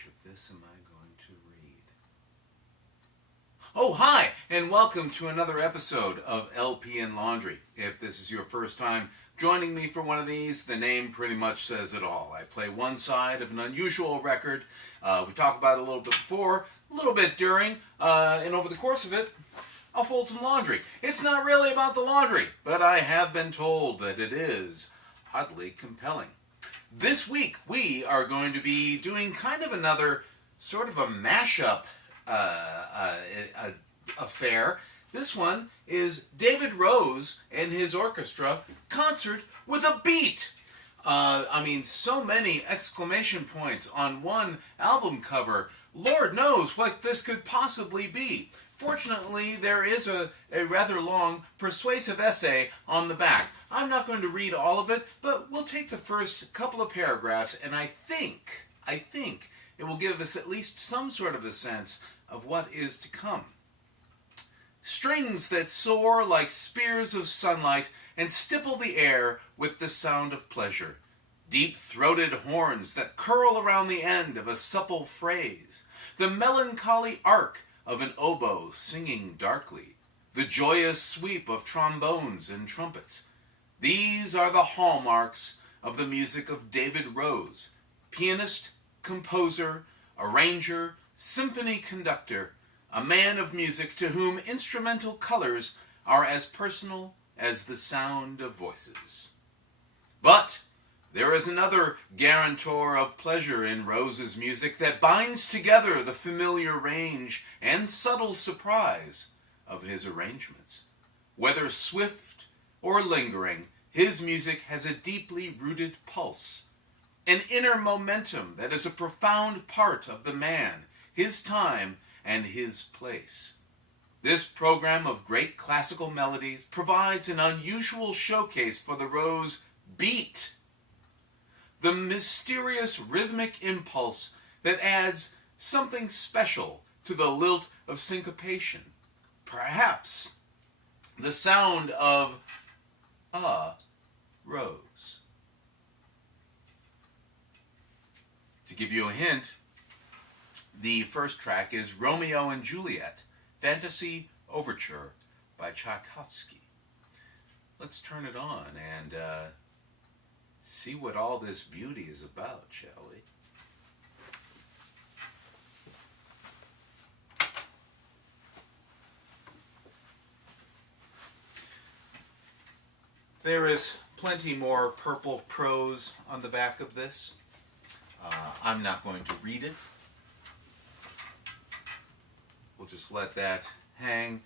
much of this am I going to read? Oh, hi, and welcome to another episode of LP and Laundry. If this is your first time joining me for one of these, the name pretty much says it all. I play one side of an unusual record. We talk about it a little bit before, a little bit during, and over the course of it, I'll fold some laundry. It's not really about the laundry, but I have been told that it is oddly compelling. This week, we are going to be doing kind of another sort of a mashup affair. This one is David Rose and his orchestra concert with a beat. So many exclamation points on one album cover. Lord knows what this could possibly be. Fortunately, there is a rather long, persuasive essay on the back. I'm not going to read all of it, but we'll take the first couple of paragraphs, and I think it will give us at least some sort of a sense of what is to come. Strings that soar like spears of sunlight and stipple the air with the sound of pleasure. Deep-throated horns that curl around the end of a supple phrase. The melancholy arc of an oboe singing darkly, the joyous sweep of trombones and trumpets. These are the hallmarks of the music of David Rose, pianist, composer, arranger, symphony conductor, a man of music to whom instrumental colors are as personal as the sound of voices. But there is another guarantor of pleasure in Rose's music that binds together the familiar range and subtle surprise of his arrangements. Whether swift or lingering, his music has a deeply rooted pulse, an inner momentum that is a profound part of the man, his time, and his place. This program of great classical melodies provides an unusual showcase for the Rose beat, the mysterious rhythmic impulse that adds something special to the lilt of syncopation. Perhaps the sound of a rose. To give you a hint, the first track is Romeo and Juliet, Fantasy Overture by Tchaikovsky. Let's turn it on and see what all this beauty is about, shall we? There is plenty more purple prose on the back of this. I'm not going to read it. We'll just let that hang.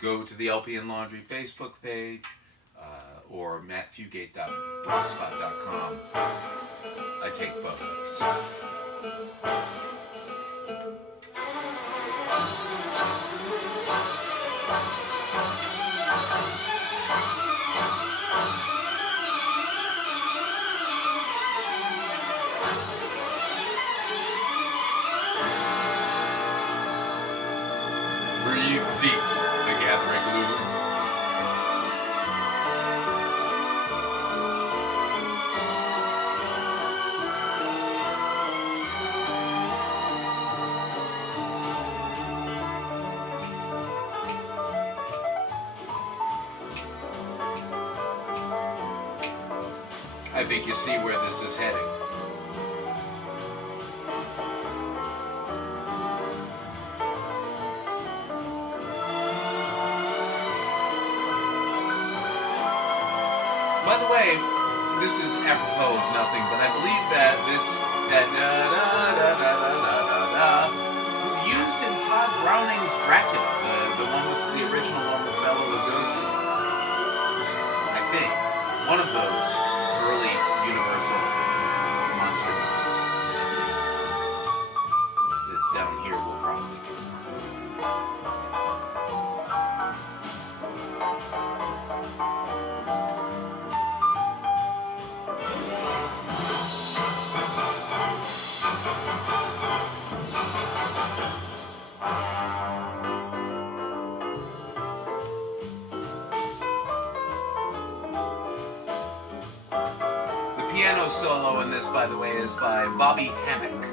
Go to the LP and Laundry Facebook page or mattfugate.blogspot.com. I take photos. Breathe deep the gathering gloom. I think you see where this is heading. By the way, this is apropos of nothing, but I believe that that was used in Todd Browning's Dracula, the one with the original one with Bela Lugosi. I think one of those early Universal monster movies. Down here will probably confirm. Piano solo in this, by the way, is by Bobby Hammock.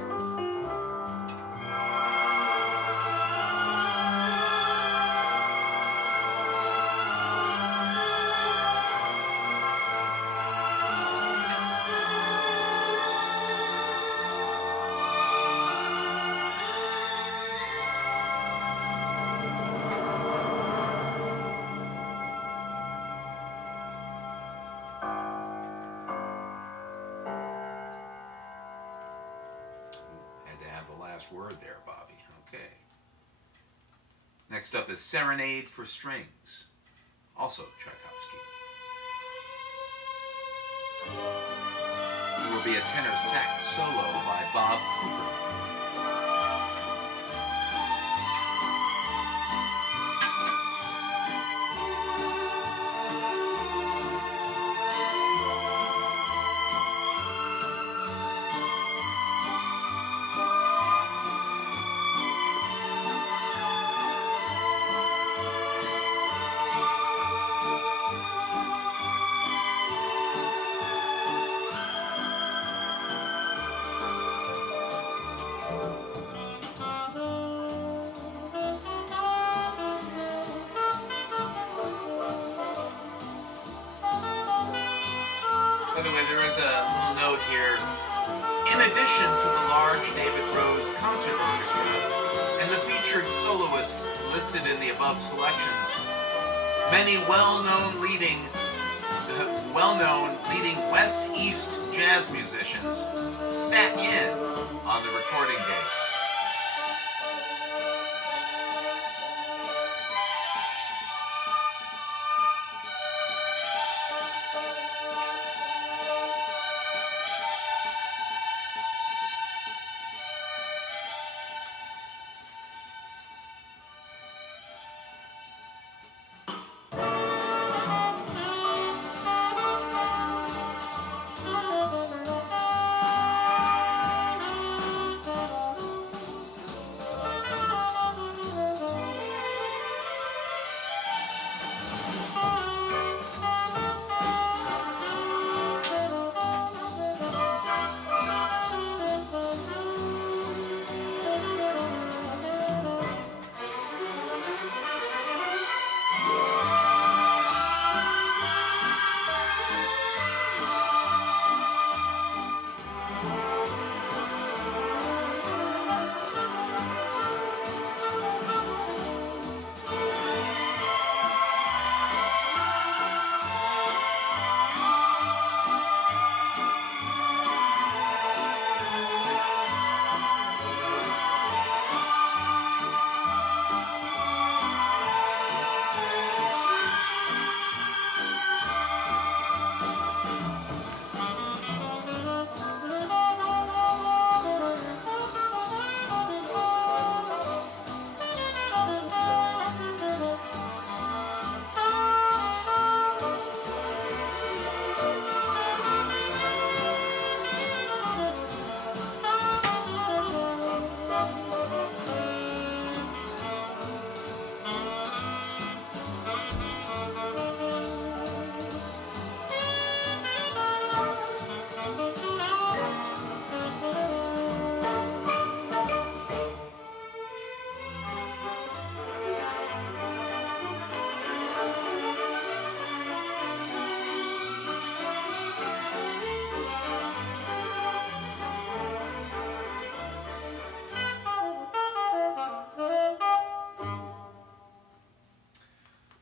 last word there, Bobby. Okay. Next up is Serenade for Strings, also Tchaikovsky. It will be a tenor sax solo by Bob Cooper. By the way, there is a little note here. In addition to the large David Rose concert orchestra and the featured soloists listed in the above selections, many well-known leading West-East jazz musicians sat in on the recording dates.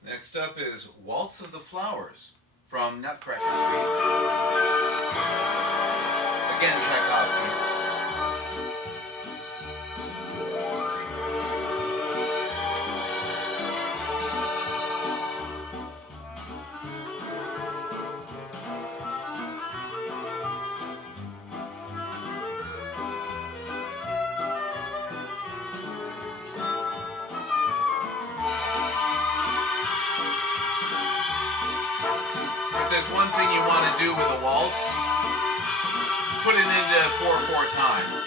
Next up is Waltz of the Flowers from Nutcracker Suite. Again, Tchaikovsky. If there's one thing you want to do with a waltz, put it into 4/4 time.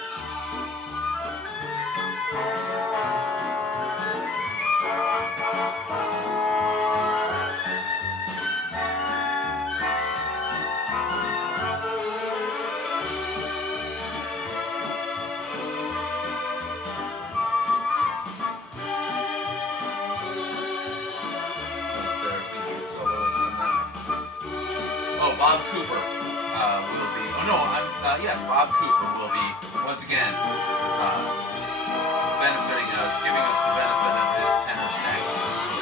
Oh, Bob Cooper will be. Oh no, yes, Bob Cooper will be once again benefiting us, giving us the benefit of his tenor sax solo.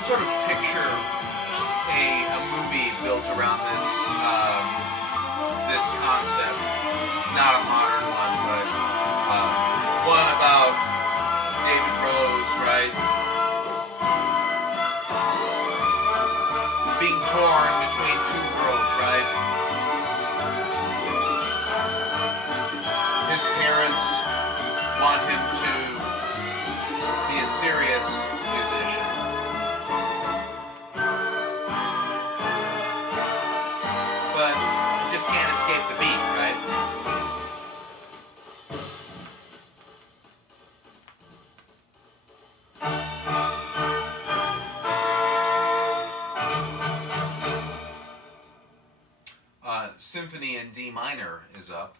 Sort of picture a movie built around this concept. Not a modern one, but one about David Rose, right? Being torn between two worlds, right? His parents want him to be a serious musician. But you just can't escape the beat, right? Symphony in D minor is up.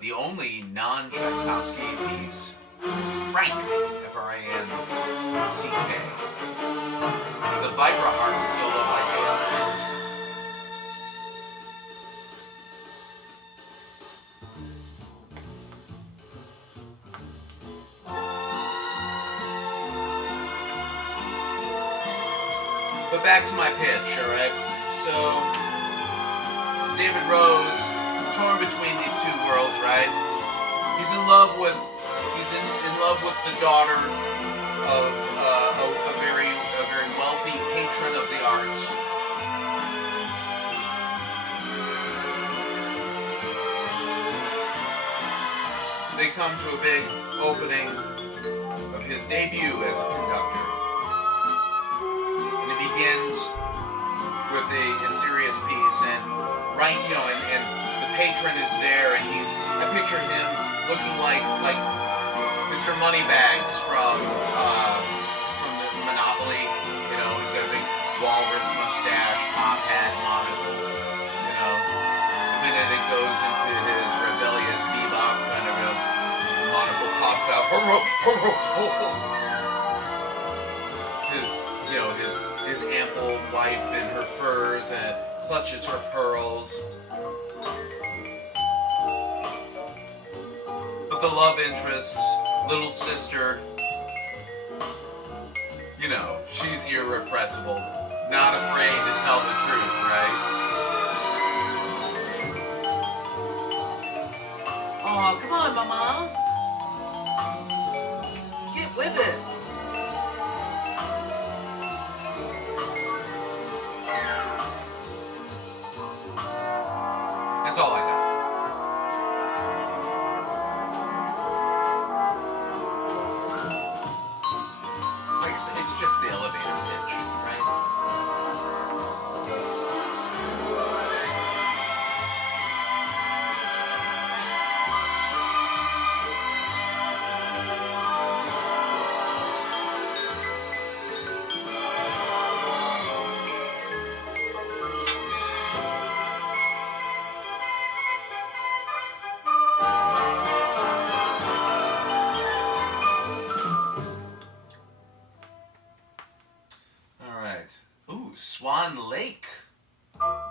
The only non-Tchaikovsky piece. This is Frank, F-R-A-N-C-K. The vibraharp solo by Dale Anderson. But back to my pitch, alright? So, David Rose is torn between these two worlds, right? He's in love with the daughter of a very wealthy patron of the arts. They come to a big opening of his debut as a conductor. And it begins with a serious piece, and and the patron is there, and I picture him looking like Mr. Moneybags from the Monopoly. He's got a big walrus mustache, top hat, monocle. The minute it goes into his rebellious bebop kind of a monocle pops out. His ample wife in her furs and clutches her pearls. But the love interest's little sister, she's irrepressible. Not afraid to tell the truth, right? Oh, come on, Mama. Get with it. That's all I got. It's just the elevator pitch, right? Ooh, Swan Lake. Swan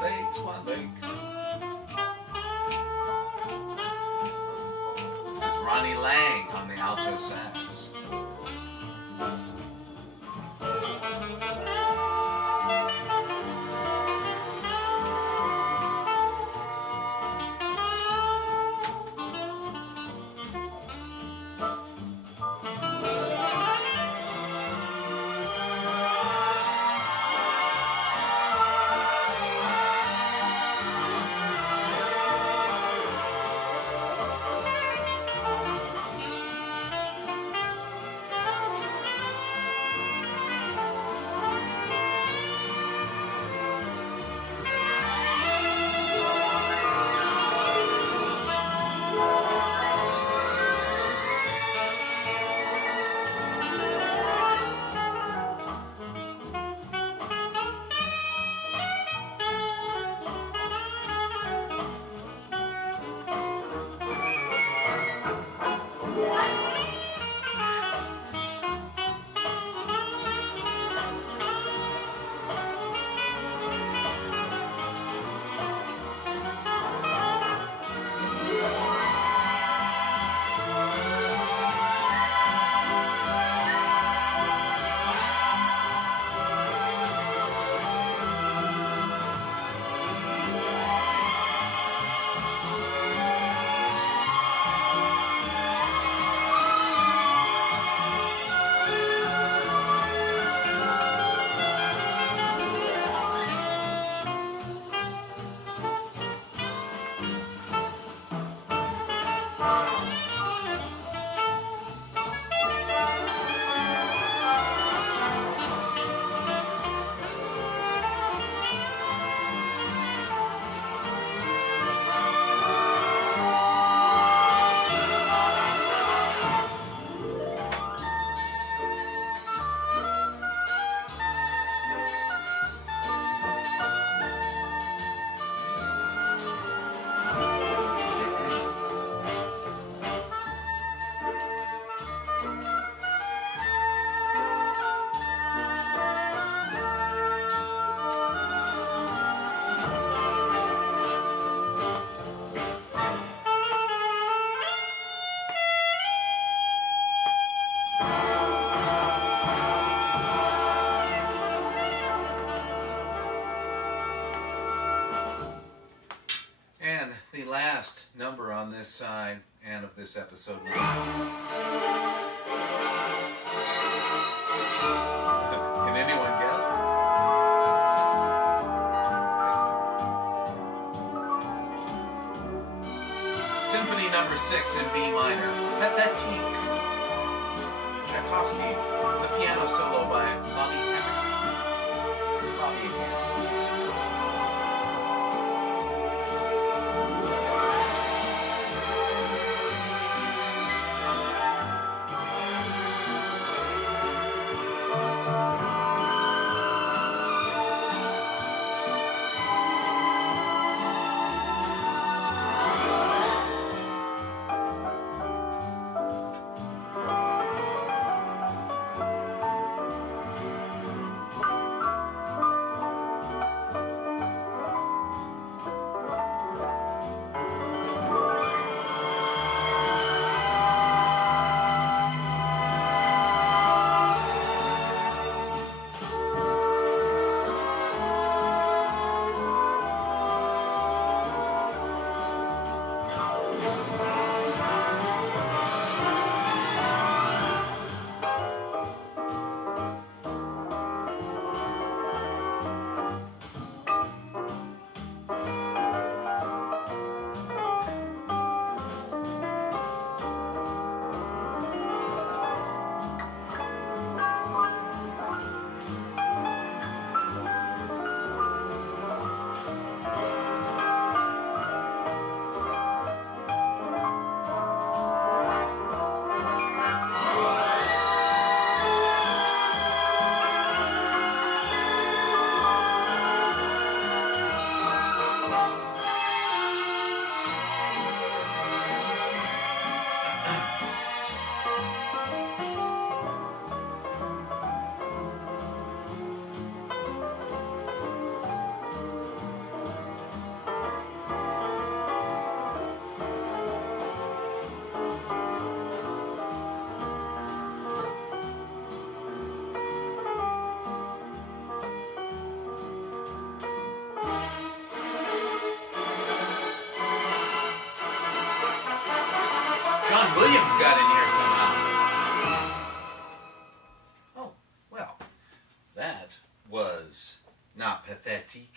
Lake, Swan Lake. Ronnie Lang on the alto sax. The last number on this side and of this episode. Can anyone guess? Symphony number 6 in B minor. Pathétique. Tchaikovsky. The piano solo by Bobby Hemmick. Bobby again. John Williams got in here somehow. Oh, well, that was not pathetic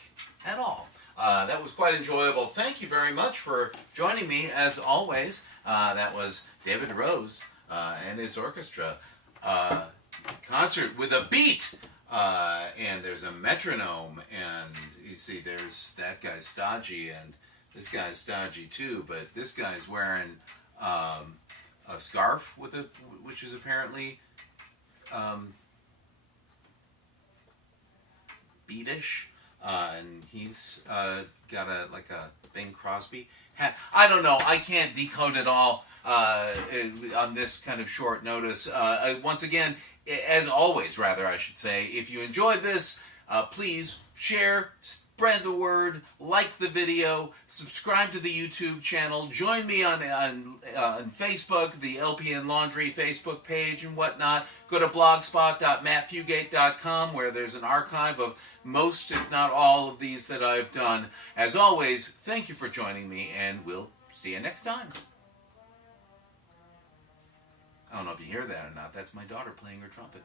at all. That was quite enjoyable. Thank you very much for joining me, as always. That was David Rose and his orchestra. Concert with a beat. And there's a metronome, and you see there's that guy's stodgy, and this guy's stodgy too, but this guy's wearing a scarf with which is apparently beatish, and he's got a Bing Crosby hat. I don't know. I can't decode it all on this kind of short notice. Once again, as always, rather, I should say, if you enjoyed this, please share, spread the word, like the video, subscribe to the YouTube channel, join me on Facebook, the LPN Laundry Facebook page and whatnot. Go to blogspot.mattfugate.com, where there's an archive of most, if not all, of these that I've done. As always, thank you for joining me, and we'll see you next time. I don't know if you hear that or not. That's my daughter playing her trumpet.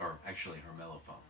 Or actually her mellophone.